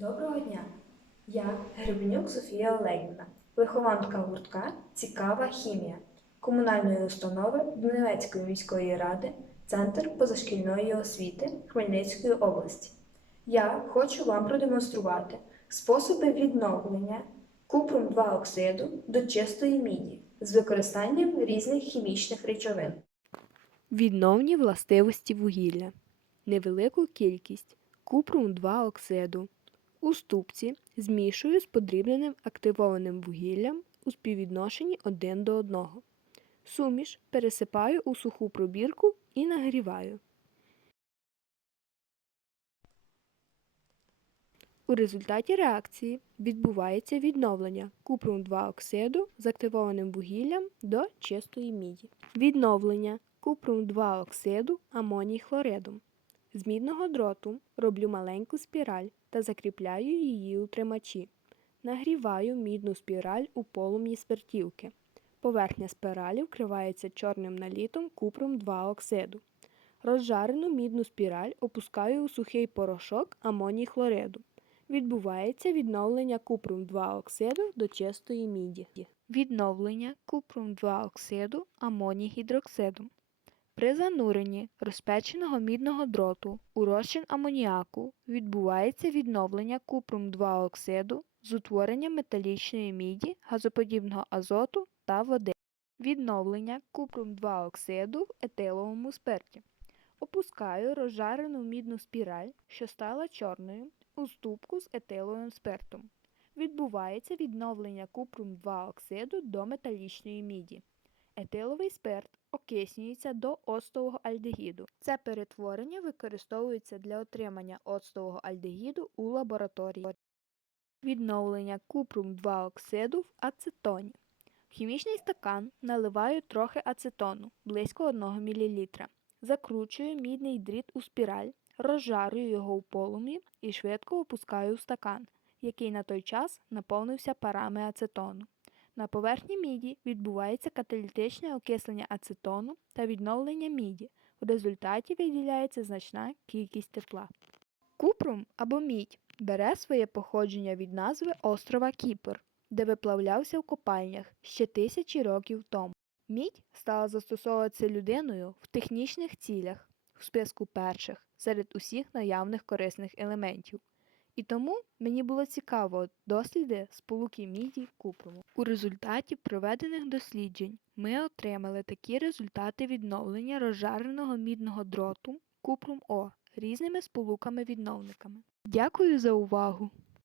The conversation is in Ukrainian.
Доброго дня! Я Гребенюк Софія Олегівна, вихованка гуртка Цікава хімія комунальної установи Донецької міської ради, Центр позашкільної освіти Хмельницької області. Я хочу вам продемонструвати способи відновлення купрум 2 оксиду до чистої міді з використанням різних хімічних речовин. Відновні властивості вугілля. Невелику кількість купрум 2 оксиду. У ступці змішую з подрібненим активованим вугіллям у співвідношенні 1 до 1. Суміш пересипаю у суху пробірку і нагріваю. У результаті реакції відбувається відновлення купрум 2 оксиду з активованим вугіллям до чистої міді. Відновлення купрум 2 оксиду амоній хлоридом. З мідного дроту роблю маленьку спіраль та закріпляю її у тримачі. Нагріваю мідну спіраль у полум'ї спиртівки. Поверхня спіралі вкривається чорним налітом купрум 2 оксиду. Розжарену мідну спіраль опускаю у сухий порошок амоній хлориду. Відбувається відновлення купрум 2 оксиду до чистої міді. Відновлення купрум 2 оксиду амоній гідроксиду. При зануренні розпеченого мідного дроту у розчин амоніаку відбувається відновлення купрум 2 оксиду з утворенням металічної міді, газоподібного азоту та води. Відновлення купрум 2 оксиду в етиловому спирті. Опускаю розжарену мідну спіраль, що стала чорною, у ступку з етиловим спиртом. Відбувається відновлення купрум 2 оксиду до металічної міді. Етиловий спирт окиснюється до оцтового альдегіду. Це перетворення використовується для отримання оцтового альдегіду у лабораторії. Відновлення купрум 2 оксиду в ацетоні. В хімічний стакан наливаю трохи ацетону, близько 1 мл. Закручую мідний дріт у спіраль, розжарую його у полум'ї і швидко опускаю в стакан, який на той час наповнився парами ацетону. На поверхні міді відбувається каталітичне окислення ацетону та відновлення міді. В результаті виділяється значна кількість тепла. Купрум або мідь бере своє походження від назви острова Кіпр, де виплавлявся в копальнях ще тисячі років тому. Мідь стала застосовуватися людиною в технічних цілях в списку перших серед усіх наявних корисних елементів. І тому мені було цікаво досліди сполуки міді купруму. У результаті проведених досліджень ми отримали такі результати відновлення розжареного мідного дроту купрум О різними сполуками-відновниками. Дякую за увагу!